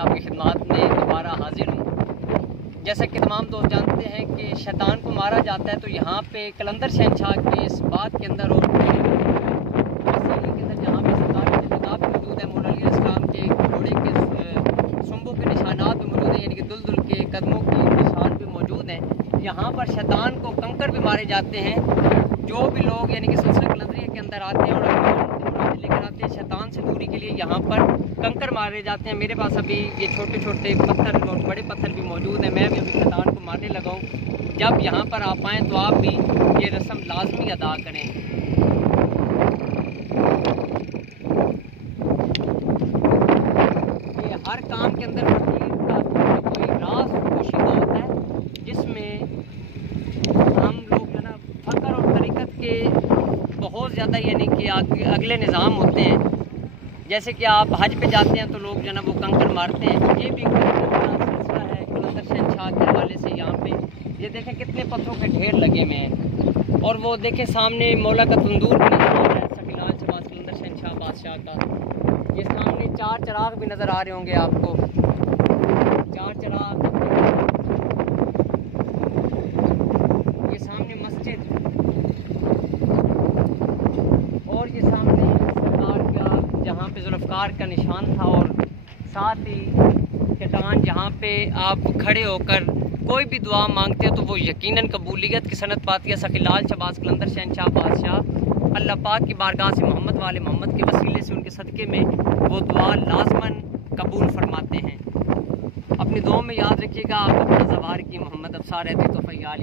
आपकी खिदमत में दोबारा हाजिर हूँ। जैसा कि तमाम दोस्त जानते हैं कि शैतान को मारा जाता है, तो यहाँ पे कलंदर शहंशाह के इस बात के अंदर और के अंदर जहाँ पे सरकार के किताब मौजूद है, मौला अली अलैहिस्सलाम के घोड़े के सुंबों के निशानात भी मौजूद हैं, यानी कि दुलदुल के कदमों के निशान भी मौजूद हैं। यहाँ पर शैतान को कंकर भी मारे जाते हैं। जो भी लोग यानी कि सिलसिला कलंदरिया के अंदर आते हैं और लेकर आते हैं, शैतान से दूरी के लिए यहाँ पर कंकर मारे जाते हैं। मेरे पास अभी ये छोटे छोटे पत्थर और बड़े पत्थर भी मौजूद हैं। मैं भी अभी शैतान को मारने लगा हूँ। जब यहाँ पर आप आएँ तो आप भी ये रस्म लाजमी अदा करें। ये हर काम के अंदर कोई राज पोशीदा होता है, जिसमें हम लोग जो ना फ़क्र और तरीक़त के बहुत ज़्यादा यानी कि अगले निज़ाम होते हैं। जैसे कि आप हज पे जाते हैं तो लोग जो ना वो कंकर मारते हैं। ये भी सिलसिला है कलंदर शहंशाह के हवाले से। यहाँ पे ये देखें कितने पत्थरों के ढेर लगे हुए हैं, और वो देखें सामने मौला का तंदूर भी नज़र आ रहा है, सकीलान शहबाज कलंदर शहंशाह बादशाह का। ये सामने 4 चिराग भी नज़र आ रहे होंगे आपको, 4 चिराग। ये सामने मस्जिद, और ये सामने सरकार का जहाँ पे जुल्फ़कार का निशान था, और साथ ही चट्टान जहाँ पे आप खड़े होकर कोई भी दुआ मांगते हैं तो वो यकीनन कबूलियत की सनत पाती है। सखीलाल शहबाज कलंदर शहंशाह बादशाह अल्लाह पाक की बारगाह से मोहम्मद वाले मोहम्मद के वसीले से उनके सदक़े में वो दुआ लाजमन कबूल फरमाते हैं। अपनी दुआ में याद रखिएगा। आप अपना ज़वार की मोहम्मद अफसार रहती तो फ़याल।